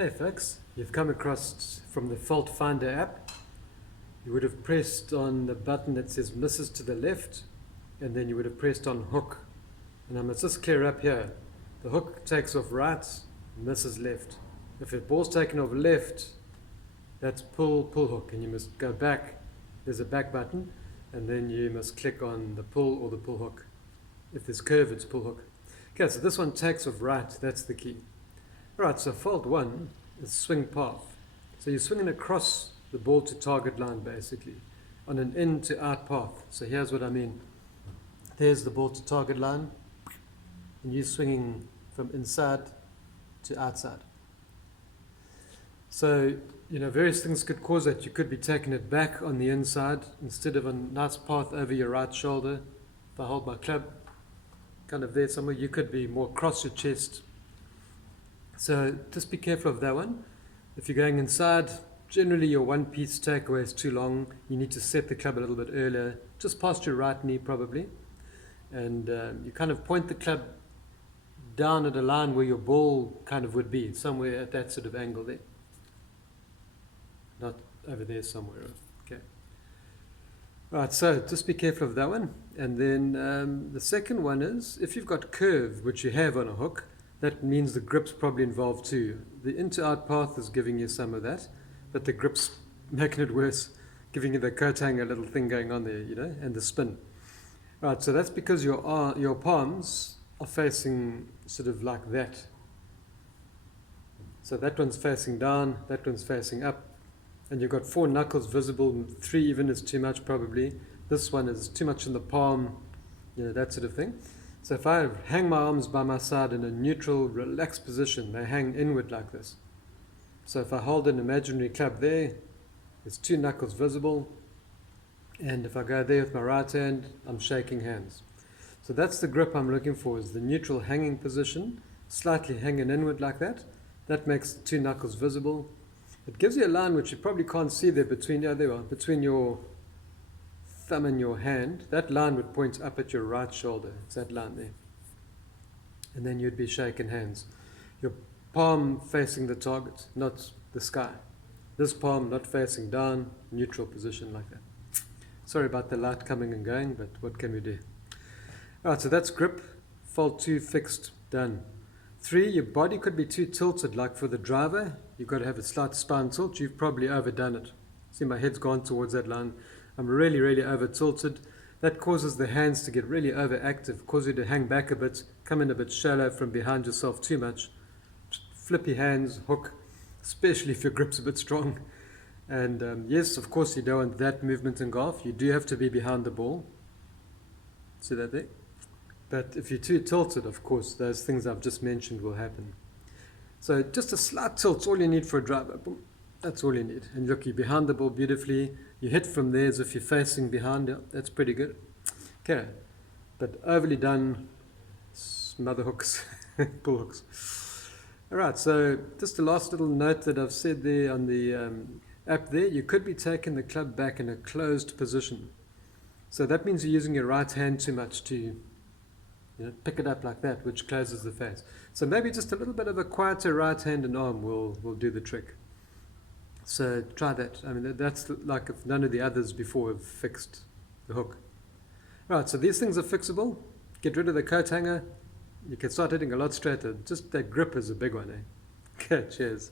Hey folks, you've come across from the Faultfinder app. You would have pressed on the button that says misses to the left, and then you would have pressed on hook. And I must just clear up here. The hook takes off right, misses left. If the ball's taken off left, that's pull hook, and you must go back. There's a back button, and then you must click on the pull or the pull hook. If there's curve, it's pull hook. Okay, so this one takes off right, that's the key. Right, so fault one is swing path. So you're swinging across the ball to target line basically on an in to out path. So here's what I mean. There's the ball to target line, and you're swinging from inside to outside. So, various things could cause that. You could be taking it back on the inside instead of a nice path over your right shoulder. If I hold my club kind of there somewhere, you could be more across your chest. So just be careful of that one. If you're going inside, generally your one-piece takeaway is too long. You need to set the club a little bit earlier, just past your right knee probably. And you kind of point the club down at a line where your ball kind of would be, somewhere at that sort of angle there. Not over there somewhere, okay. Right, so just be careful of that one. And then the second one is, if you've got curve, which you have on a hook, that means the grip's probably involved too. The in-to-out path is giving you some of that, but the grip's making it worse, giving you the coat hanger little thing going on there, and the spin. Right, so that's because your palms are facing sort of like that. So that one's facing down, that one's facing up, and you've got 4 knuckles visible, 3 even is too much probably. This one is too much in the palm, that sort of thing. So if I hang my arms by my side in a neutral, relaxed position, they hang inward like this. So if I hold an imaginary club there, there's 2 knuckles visible. And if I go there with my right hand, I'm shaking hands. So that's the grip I'm looking for, is the neutral hanging position, slightly hanging inward like that. That makes 2 knuckles visible. It gives you a line which you probably can't see there between your thumb and your hand. That line would point up at your right shoulder. It's that line there. And then you'd be shaking hands. Your palm facing the target, not the sky. This palm not facing down, neutral position like that. Sorry about the light coming and going, but what can we do? Alright, so that's grip. Fault 2 fixed, done. 3, your body could be too tilted, like for the driver. You've got to have a slight spine tilt. You've probably overdone it. See, my head's gone towards that line. I'm really, really over tilted. That causes the hands to get really overactive, cause you to hang back a bit, come in a bit shallow from behind yourself too much. Flippy hands, hook, especially if your grip's a bit strong. And yes, of course, you don't want that movement in golf. You do have to be behind the ball. See that there? But if you're too tilted, of course, those things I've just mentioned will happen. So just a slight tilt's all you need for a driver. Boom. That's all you need. And look, you're behind the ball beautifully. You hit from there as if you're facing behind. That's pretty good. Okay. But overly done, mother hooks, pull hooks. All right, so just a last little note that I've said there on the app there. You could be taking the club back in a closed position. So that means you're using your right hand too much to pick it up like that, which closes the face. So maybe just a little bit of a quieter right hand and arm will do the trick. So try that. I mean, that's like if none of the others before have fixed the hook. Right, so these things are fixable. Get rid of the coat hanger. You can start hitting a lot straighter. Just that grip is a big one, eh? Okay, cheers.